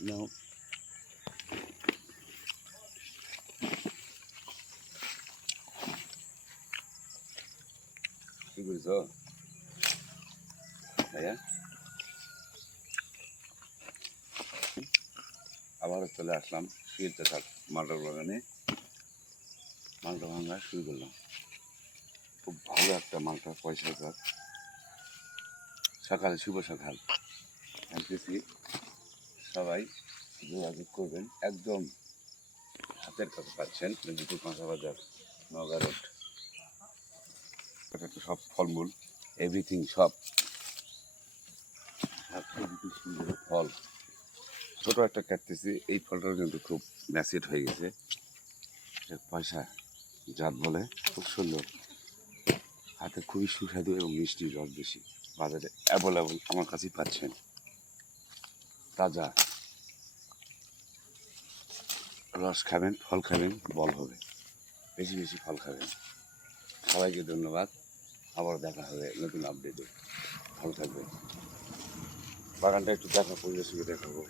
নাও কি করছ ভাইয়া আবার চলে আসলাম শুয়েতে থাক মালটার বাগানে মালটা ভাঙা শুরু করলাম। খুব ভালো একটা মালটা, পয়সা গাছ সকালে, শুভ সকাল। ভাবতেছি সবাই যোগাযোগ করবেন। একদম হাতের কাছে পাচ্ছেন। মেদিনীপুর কাঁচা বাজার নগা রোড। সব ফলমূল। এভরিথিং সব। খুবই সুন্দর ফল। ছোট একটা কাটতেছি। এই ফলটাও কিন্তু খুব ম্যাসিড হয়ে গেছে। পয়সা জাত বলে। খুব সুন্দর। হাতে খুবই সুস্বাদু এবং মিষ্টি রস বেশি। বাজারে অ্যাভেলেবল আমার কাছেই পাচ্ছেন। তাজা রস খাবেন, ফল খাবেন, বল হবে। বেশি বেশি ফল খাবেন। সবাইকে ধন্যবাদ। আবার দেখা হবে নতুন আপডেটে ভালো থাকবেন। বাগানটা একটু দেখা, পরিবেশকে দেখাবো।